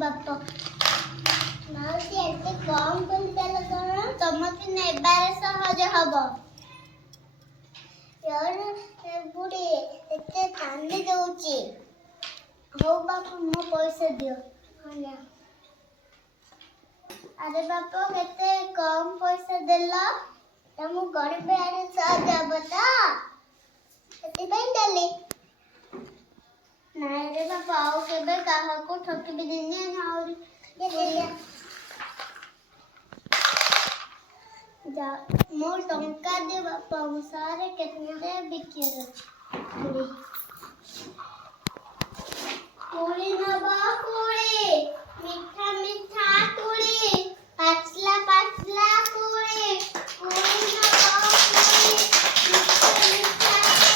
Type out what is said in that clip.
ବାପ ମାଉସୀ ଏତେ କମ ପଇସା କଣ ତମକୁ ନେବାରେ ସହଜ ହବ। ବୁଢୀ ଏତେ କାନ୍ଦି ଦଉଛି। ହଉ ବାପା ମୋ ପଇସା ଦିଅ। ଆରେ ବାପା କେତେ କମ ପଇସା ଦେଲ ତମକୁ ଗରିବ ଆଡେ ସହଜ ହବ ତ ସେଥିପାଇଁ ଦେଲି। ନାଇଁ ରେ ବାପା ଆଉ କେବେ କାହାକୁ ଠକିବି ଦିନେ ଆହୁରି ମୋ ଟଙ୍କା ଦିଅ ବାପା ମୁଁ ସାରେ କେତେ ବିକିବାର ଅଛି।